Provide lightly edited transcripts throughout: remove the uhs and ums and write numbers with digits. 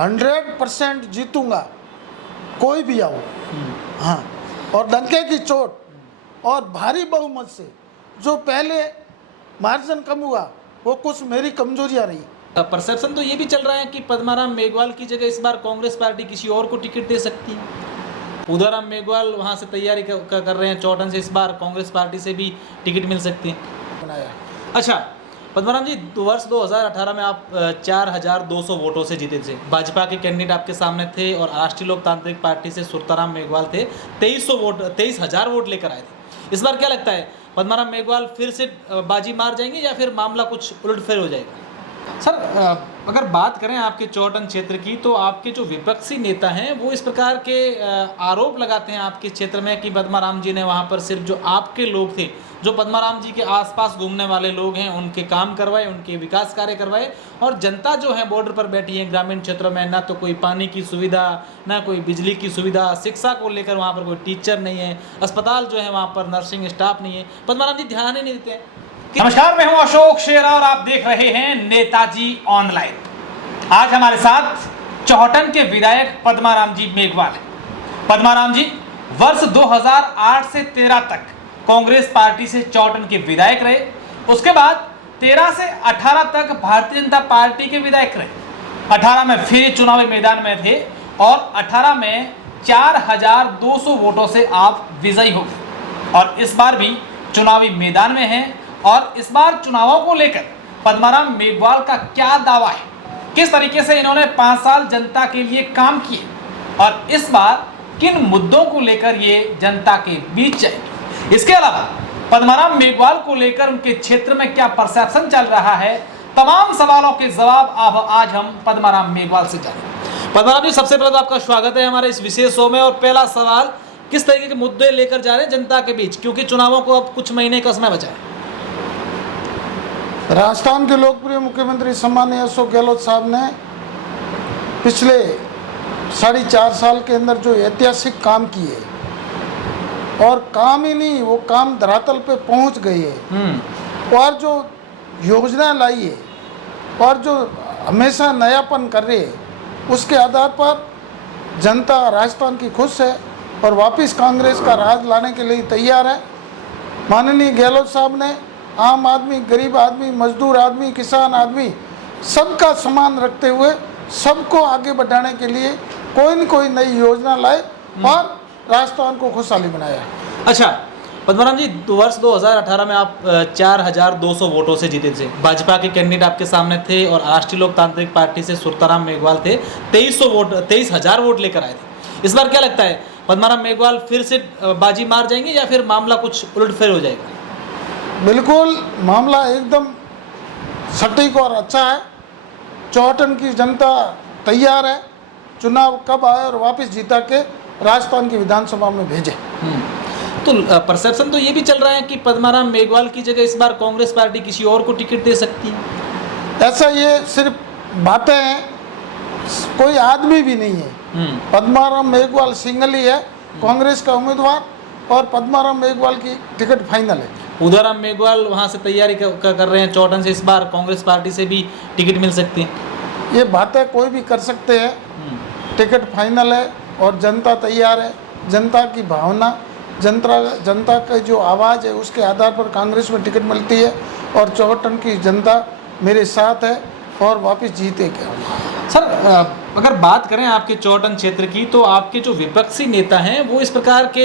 100% जीतूंगा, कोई भी आओ। हाँ, और डंके की चोट और भारी बहुमत से। जो पहले मार्जिन कम हुआ वो कुछ मेरी कमजोरियां रही। परसेप्शन तो ये भी चल रहा है कि पद्माराम मेघवाल की जगह इस बार कांग्रेस पार्टी किसी और को टिकट दे सकती है। उदाराम मेघवाल वहां से तैयारी कर रहे हैं, चौटन से इस बार कांग्रेस पार्टी से भी टिकट मिल सकती है। बनाया। अच्छा पद्माराम जी, वर्ष 2018 में आप 4200 वोटों से जीते थे। भाजपा के कैंडिडेट आपके सामने थे और राष्ट्रीय लोकतांत्रिक पार्टी से सुरताराम मेघवाल थे, 23,000 वोट लेकर आए थे। इस बार क्या लगता है, पद्माराम मेघवाल फिर से बाजी मार जाएंगे या फिर मामला कुछ उलटफेर हो जाएगा? सर अगर बात करें आपके चौटन क्षेत्र की, तो आपके जो विपक्षी नेता हैं वो इस प्रकार के आरोप लगाते हैं आपके क्षेत्र में कि पद्माराम जी ने वहाँ पर सिर्फ जो आपके लोग थे, जो पद्माराम जी के आसपास घूमने वाले लोग हैं, उनके काम करवाए, उनके विकास कार्य करवाए, और जनता जो है बॉर्डर पर बैठी है ग्रामीण क्षेत्रों में, ना तो कोई पानी की सुविधा, ना कोई बिजली की सुविधा, शिक्षा को लेकर वहाँ पर कोई टीचर नहीं है, अस्पताल जो है वहाँ पर नर्सिंग स्टाफ नहीं है, पद्माराम जी ध्यान ही नहीं देते हैं। नमस्कार, मैं हूं अशोक शेरा और आप देख रहे हैं नेताजी ऑनलाइन। आज हमारे साथ चौहटन के विधायक पद्माराम जी मेघवाल हैं। पद्माराम जी वर्ष 2008 से 13 तक कांग्रेस पार्टी से चौहटन के विधायक रहे। उसके बाद 13 से 18 तक भारतीय जनता पार्टी के विधायक रहे। 18 में फिर चुनावी मैदान में थे और 18 में 4200 वोटों से आप विजयी हो गए और इस बार भी चुनावी मैदान में हैं। और इस बार चुनावों को लेकर पद्माराम मेघवाल का क्या दावा है, किस तरीके से इन्होंने 5 साल जनता के लिए काम किए और इस बार किन मुद्दों को लेकर ये जनता के बीच जाएंगे, इसके अलावा पद्माराम मेघवाल को लेकर उनके क्षेत्र में क्या परसेप्शन चल रहा है, तमाम सवालों के जवाब अब आज हम पद्माराम मेघवाल से जानेंगे। पद्माराम जी, सबसे पहले तो आपका स्वागत है हमारे इस विशेष शो में। और पहला सवाल, किस तरीके के मुद्दे लेकर जा रहे हैं जनता के बीच, क्योंकि चुनावों को अब कुछ महीने का समय बचा है। राजस्थान के लोकप्रिय मुख्यमंत्री सम्माननीय अशोक गहलोत साहब ने पिछले 4.5 साल के अंदर जो ऐतिहासिक काम किए, और काम ही नहीं, वो काम धरातल पे पहुंच गए है, और जो योजना लाई है और जो हमेशा नयापन कर रहे हैं, उसके आधार पर जनता राजस्थान की खुश है और वापस कांग्रेस का राज लाने के लिए तैयार है। माननीय गहलोत साहब ने आम आदमी, गरीब आदमी, मजदूर आदमी, किसान आदमी, सबका सम्मान रखते हुए सबको आगे बढ़ाने के लिए कोई न कोई नई योजना लाए और राजस्थान को खुशहाली बनाया। अच्छा पद्माराम जी, वर्ष 2018 में आप 4200 वोटों से जीते थे। भाजपा के कैंडिडेट आपके सामने थे और राष्ट्रीय लोकतांत्रिक पार्टी से सुरताराम मेघवाल थे, 23,000 वोट लेकर आए थे। इस बार क्या लगता है, पद्माराम मेघवाल फिर से बाजी मार जाएंगे या फिर मामला कुछ उलटफेर हो जाएगा? बिल्कुल, मामला एकदम सटीक और अच्छा है। चौहटन की जनता तैयार है, चुनाव कब आए और वापस जीता के राजस्थान की विधानसभा में भेजे। तो परसेप्शन तो ये भी चल रहा है कि पद्माराम मेघवाल की जगह इस बार कांग्रेस पार्टी किसी और को टिकट दे सकती है। ऐसा ये सिर्फ बातें हैं, कोई आदमी भी नहीं है। पद्माराम मेघवाल सिंगल ही है कांग्रेस का उम्मीदवार और पद्माराम मेघवाल की टिकट फाइनल है। उदाराम मेघवाल वहाँ से तैयारी कर रहे हैं, चौटन से इस बार कांग्रेस पार्टी से भी टिकट मिल सकती है। ये बातें कोई भी कर सकते हैं, टिकट फाइनल है और जनता तैयार है। जनता की भावना, जनता का जो आवाज़ है, उसके आधार पर कांग्रेस में टिकट मिलती है और चौहटन की जनता मेरे साथ है और वापस जीतेगा। सर अगर बात करें आपके चौहटन क्षेत्र की, तो आपके जो विपक्षी नेता हैं वो इस प्रकार के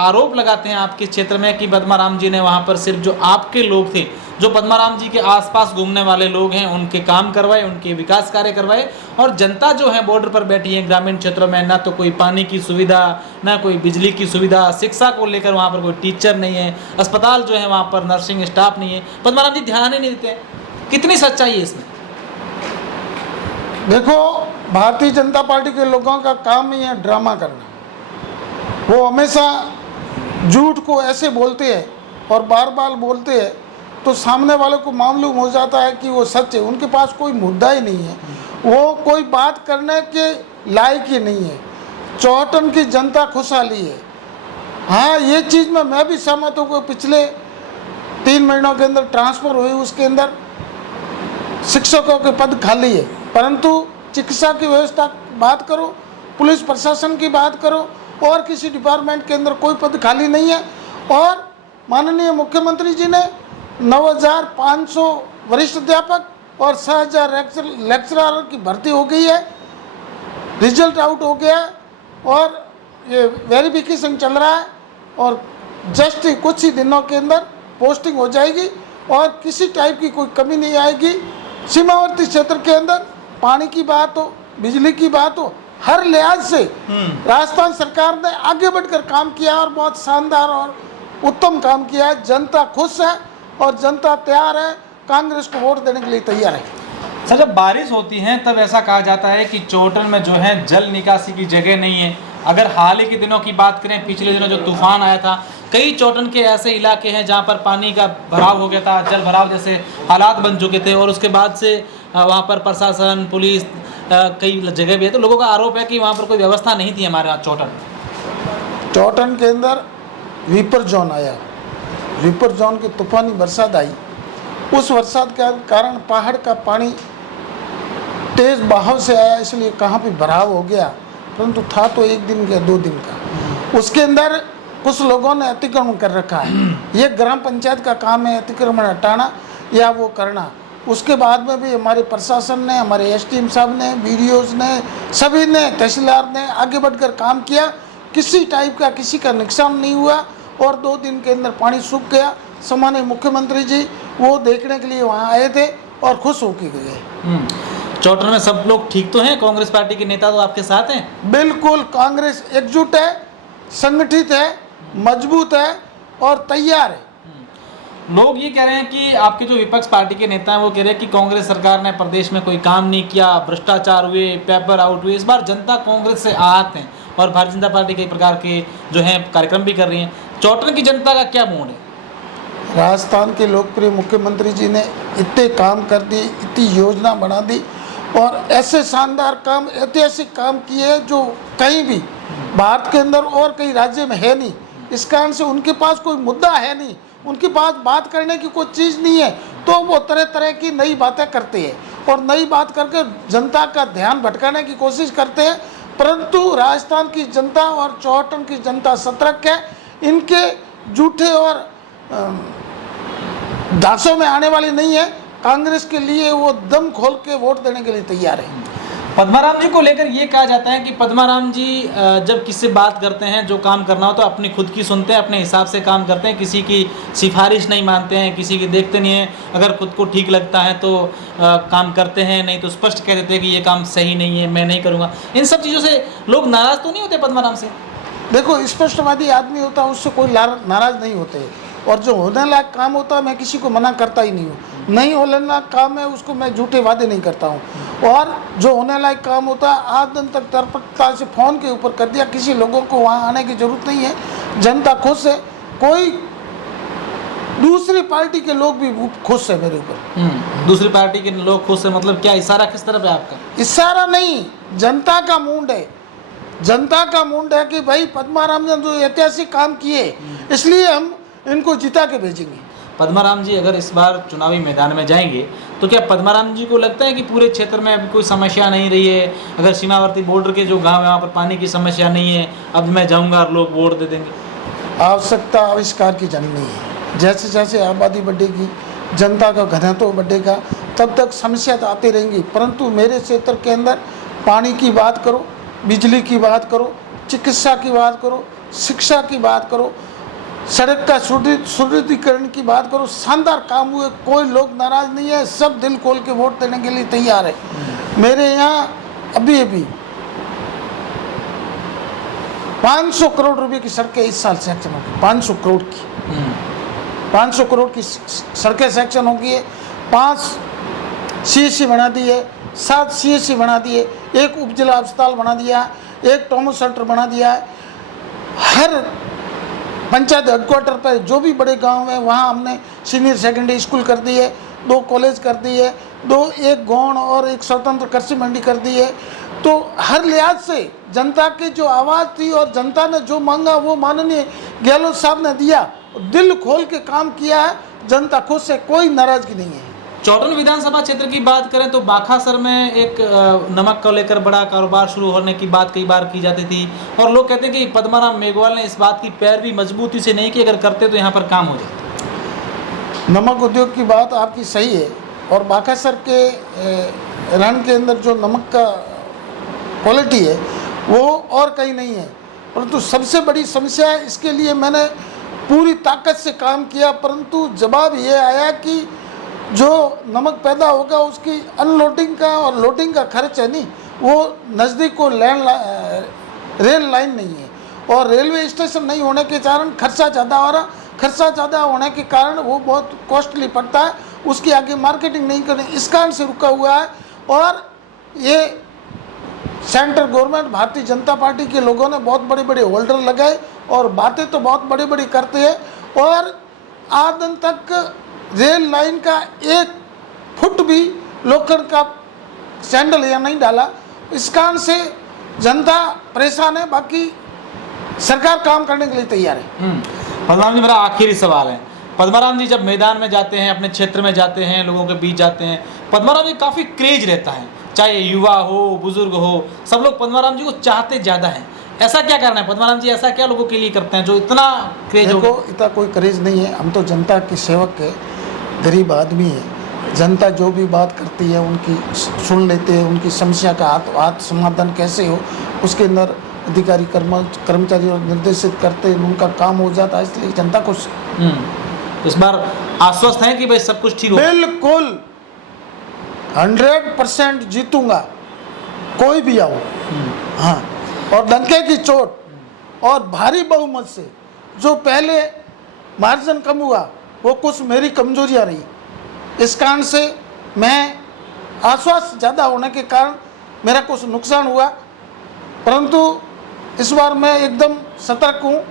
आरोप लगाते हैं आपके क्षेत्र में कि पद्माराम जी ने वहाँ पर सिर्फ जो आपके लोग थे, जो पद्माराम जी के आसपास घूमने वाले लोग हैं, उनके काम करवाए, उनके विकास कार्य करवाए, और जनता जो है बॉर्डर पर बैठी है ग्रामीण क्षेत्रों में, ना तो कोई पानी की सुविधा, ना कोई बिजली की सुविधा, शिक्षा को लेकर वहाँ पर कोई टीचर नहीं है, अस्पताल जो है वहाँ पर नर्सिंग स्टाफ नहीं है। पद्माराम जी ध्यान ही नहीं देते हैं, कितनी सच्चाई है इसमें? देखो, भारतीय जनता पार्टी के लोगों का काम ही है ड्रामा करना। वो हमेशा झूठ को ऐसे बोलते हैं और बार बार बोलते हैं तो सामने वाले को मालूम हो जाता है कि वो सच है। उनके पास कोई मुद्दा ही नहीं है, वो कोई बात करने के लायक ही नहीं है। चौहटन की जनता खुशहाली है। हाँ, ये चीज़ में मैं भी सहमत हूँ कि पिछले 3 महीनों के अंदर ट्रांसफ़र हुई, उसके अंदर शिक्षकों के पद खाली है, परंतु चिकित्सा की व्यवस्था की बात करो, पुलिस प्रशासन की बात करो, और किसी डिपार्टमेंट के अंदर कोई पद खाली नहीं है। और माननीय मुख्यमंत्री जी ने 9,500 वरिष्ठ अध्यापक और 6,000 लेक्चरर की भर्ती हो गई है, रिजल्ट आउट हो गया और ये वेरिफिकेशन चल रहा है और जस्ट कुछ ही दिनों के अंदर पोस्टिंग हो जाएगी और किसी टाइप की कोई कमी नहीं आएगी। सीमावर्ती क्षेत्र के अंदर पानी की बात हो, बिजली की बात हो, हर लिहाज से राजस्थान सरकार ने आगे बढ़कर काम किया और बहुत शानदार और उत्तम काम किया है। जनता खुश है और जनता तैयार है, कांग्रेस को वोट देने के लिए तैयार है। सर, जब बारिश होती है तब ऐसा कहा जाता है कि चौटन में जो है जल निकासी की जगह नहीं है। अगर हाल ही के दिनों की बात करें, पिछले दिनों जो तूफान आया था, कई चौटन के ऐसे इलाके हैं जहां पर पानी का भराव हो गया था, जल भराव जैसे हालात बन चुके थे और उसके बाद से वहां पर प्रशासन, पुलिस कई जगह भी है, तो लोगों का आरोप है कि वहां पर कोई व्यवस्था नहीं थी हमारे यहाँ चौटन के अंदर विपर जोन आया, विपर जोन की तूफानी बरसात आई। उस बरसात के कारण पहाड़ का पानी तेज बहाव से आया, इसलिए कहाँ पे भराव हो गया, परंतु था तो 1 दिन का 2 दिन का। उसके अंदर कुछ लोगों ने अतिक्रमण कर रखा है। ये ग्राम पंचायत का काम है अतिक्रमण हटाना या वो करना। उसके बाद में भी हमारे प्रशासन ने, हमारे एसडीएम साहब ने, बीडीओज ने, सभी ने, तहसीलदार ने आगे बढ़कर काम किया। किसी टाइप का किसी का नुकसान नहीं हुआ और 2 दिन के अंदर पानी सूख गया। सम्मानित मुख्यमंत्री जी वो देखने के लिए वहाँ आए थे और खुश होकर गए। चौटन में सब लोग ठीक तो हैं? कांग्रेस पार्टी के नेता तो आपके साथ हैं? बिल्कुल, कांग्रेस एकजुट है, संगठित है, मजबूत है और तैयार है। लोग ये कह रहे हैं कि आपके जो विपक्ष पार्टी के नेता हैं वो कह रहे हैं कि कांग्रेस सरकार ने प्रदेश में कोई काम नहीं किया, भ्रष्टाचार हुए, पेपर आउट हुए। इस बार जनता कांग्रेस से आहत है और भारतीय जनता पार्टी कई प्रकार के जो हैं कार्यक्रम भी कर रही है। चौटन की जनता का क्या मूड है? राजस्थान के लोकप्रिय मुख्यमंत्री जी ने इतने काम कर दिए, इतनी योजना बना दी और ऐसे शानदार काम, ऐतिहासिक काम किए जो कहीं भी भारत के अंदर और कई राज्य में है नहीं। इस कारण से उनके पास कोई मुद्दा है नहीं, उनके पास बात करने की कोई चीज़ नहीं है, तो वो तरह तरह की नई बातें करते हैं और नई बात करके जनता का ध्यान भटकाने की कोशिश करते हैं। परंतु राजस्थान की जनता और चौहटन की जनता सतर्क है, इनके झूठे और दासों में आने वाली नहीं है। कांग्रेस के लिए वो दम खोल के वोट देने के लिए तैयार है। पद्माराम जी को लेकर ये कहा जाता है कि पद्माराम जी जब किसी से बात करते हैं, जो काम करना हो तो अपनी खुद की सुनते हैं, अपने हिसाब से काम करते हैं, किसी की सिफारिश नहीं मानते हैं, किसी की देखते नहीं हैं। अगर खुद को ठीक लगता है तो काम करते हैं, नहीं तो स्पष्ट कह देते हैं कि ये काम सही नहीं है, मैं नहीं करूँगा। इन सब चीज़ों से लोग नाराज़ तो नहीं होते पद्माराम से? देखो, स्पष्टवादी आदमी होता है उससे कोई नाराज़ नहीं होते और जो होने लायक काम होता है मैं किसी को मना करता ही नहीं हूँ। नहीं होने लायक काम है उसको मैं झूठे वादे नहीं करता हूँ और जो होने लायक काम होता है आज दिन तक तत्परता से फ़ोन के ऊपर कर दिया। किसी लोगों को वहाँ आने की ज़रूरत नहीं है। जनता खुश है, कोई दूसरी पार्टी के लोग भी खुश है मेरे ऊपर। दूसरी पार्टी के लोग खुश है मतलब क्या? इशारा किस तरफ है आपका? इशारा नहीं, जनता का मूड है। जनता का मूड है कि भाई पद्माराम ने जो ऐतिहासिक काम किए इसलिए हम इनको जिता के भेजेंगे। पद्माराम जी अगर इस बार चुनावी मैदान में जाएंगे तो क्या पद्माराम जी को लगता है कि पूरे क्षेत्र में अभी कोई समस्या नहीं रही है? अगर सीमावर्ती बॉर्डर के जो गांव है वहाँ पर पानी की समस्या नहीं है, अब मैं जाऊँगा और लोग वोट दे देंगे? आवश्यकता आविष्कार की जंग नहीं है। जैसे जैसे आबादी बढ़ेगी, जनता का घनत्व बढ़ेगा, तब तक समस्या तो आती रहेंगी। परंतु मेरे क्षेत्र के अंदर पानी की बात करो, बिजली की बात करो, चिकित्सा की बात करो, शिक्षा की बात करो, सड़क का सुदृढ़ीकरण की बात करो, शानदार काम हुए। कोई लोग नाराज नहीं है, सब दिल खोल के वोट देने के लिए तैयार है। मेरे यहाँ अभी 500 करोड़ रुपए की सड़कें इस साल सेक्शन होगी। 500 करोड़ की 500 करोड़ की सड़कें सेक्शन होगी है। 5 CSC बना दी है, 7 CSC बना दिए, 1 उप जिला अस्पताल बना दिया, 1 ट्रॉमा सेंटर बना दिया है। हर पंचायत हेडक्वार्टर पर जो भी बड़े गांव हैं वहाँ हमने सीनियर सेकेंडरी स्कूल कर दी है, 2 कॉलेज कर दी है, 1 गौण और 1 स्वतंत्र कृषि मंडी कर दी है। तो हर लिहाज से जनता की जो आवाज़ थी और जनता ने जो मांगा वो माननीय गहलोत साहब ने दिया। दिल खोल के काम किया है, जनता खुश है, कोई नाराजगी नहीं है। चौटन विधानसभा क्षेत्र की बात करें तो बाखासर में एक नमक को लेकर बड़ा कारोबार शुरू होने की बात कई बार की जाती थी और लोग कहते हैं कि पद्माराम मेघवाल ने इस बात की पैरवी मजबूती से नहीं की, अगर करते तो यहाँ पर काम हो जाता। नमक उद्योग की बात आपकी सही है और बाखासर के रण के अंदर जो नमक का क्वालिटी है वो और कहीं नहीं है, परंतु सबसे बड़ी समस्या है। इसके लिए मैंने पूरी ताकत से काम किया, परंतु जवाब ये आया कि जो नमक पैदा होगा उसकी अनलोडिंग का और लोडिंग का खर्च है नहीं, वो नज़दीक को रेल लाइन नहीं है और रेलवे स्टेशन नहीं होने के कारण खर्चा ज़्यादा हो रहा। खर्चा ज़्यादा होने के कारण वो बहुत कॉस्टली पड़ता है, उसकी आगे मार्केटिंग नहीं करनी, इस कारण से रुका हुआ है। और ये central government Bharatiya Janata party के लोगों ने बहुत बड़े बड़े होल्डर लगाए और बातें तो बहुत बड़ी बड़ी करते हैं और आज दिन तक रेल लाइन का 1 फुट भी लोखंड का सैंडल या नहीं डाला। इस कारण से जनता परेशान है, बाकी सरकार काम करने के लिए तैयार है। पद्माराम जी, मेरा आखिरी सवाल है, पद्माराम जी जब मैदान में जाते हैं, अपने क्षेत्र में जाते हैं, लोगों के बीच जाते हैं, पद्माराम जी काफ़ी क्रेज रहता है, चाहे युवा हो बुजुर्ग हो, सब लोग पद्माराम जी को चाहते ज़्यादा हैं। ऐसा क्या करना है पद्माराम जी, ऐसा क्या लोगों के लिए करते हैं जो इतना क्रेज हो? देखो, इतना कोई क्रेज नहीं है, हम तो जनता के सेवक है, गरीब आदमी है। जनता जो भी बात करती है उनकी सुन लेते हैं, उनकी समस्या का हाथ समाधान कैसे हो उसके अंदर अधिकारी कर्मचारी और निर्देशित करते हैं, उनका काम हो जाता है, इसलिए जनता खुश। इस बार आश्वस्त हैं कि भाई सब कुछ ठीक हो? बिल्कुल 100% जीतूंगा, कोई भी आओ। हाँ, और डंके की चोट और भारी बहुमत से। जो पहले मार्जिन कम हुआ वो कुछ मेरी कमजोरियाँ रही, इस कारण से मैं आश्वस्त ज़्यादा होने के कारण मेरा कुछ नुकसान हुआ, परंतु इस बार मैं एकदम सतर्क हूँ।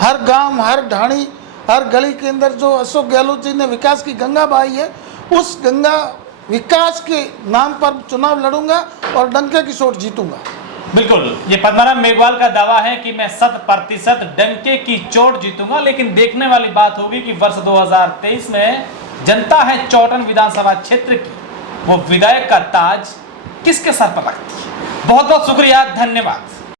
हर गांव, हर ढाणी, हर गली के अंदर जो अशोक गहलोत जी ने विकास की गंगा बहाई है, उस गंगा विकास के नाम पर चुनाव लड़ूंगा और डंके की चोट जीतूंगा। बिल्कुल, ये पद्माराम मेघवाल का दावा है कि मैं 100% डंके की चोट जीतूंगा। लेकिन देखने वाली बात होगी कि वर्ष 2023 में जनता है चौटन विधानसभा क्षेत्र की, वो विधायक का ताज किसके सर पर रखती है। बहुत बहुत शुक्रिया, धन्यवाद।